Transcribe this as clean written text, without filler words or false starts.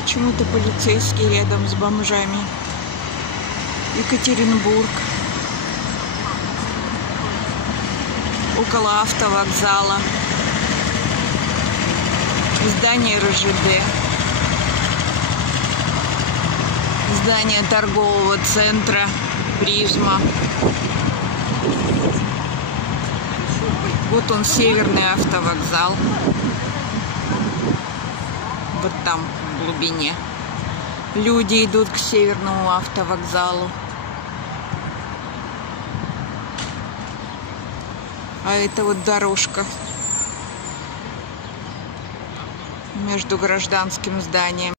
Почему-то полицейский рядом с бомжами. Екатеринбург. Около автовокзала. Здание РЖД. Здание торгового центра «Призма». Вот он, северный автовокзал. Вот там, в глубине. Люди идут к северному автовокзалу. А это вот дорожка между гражданским зданием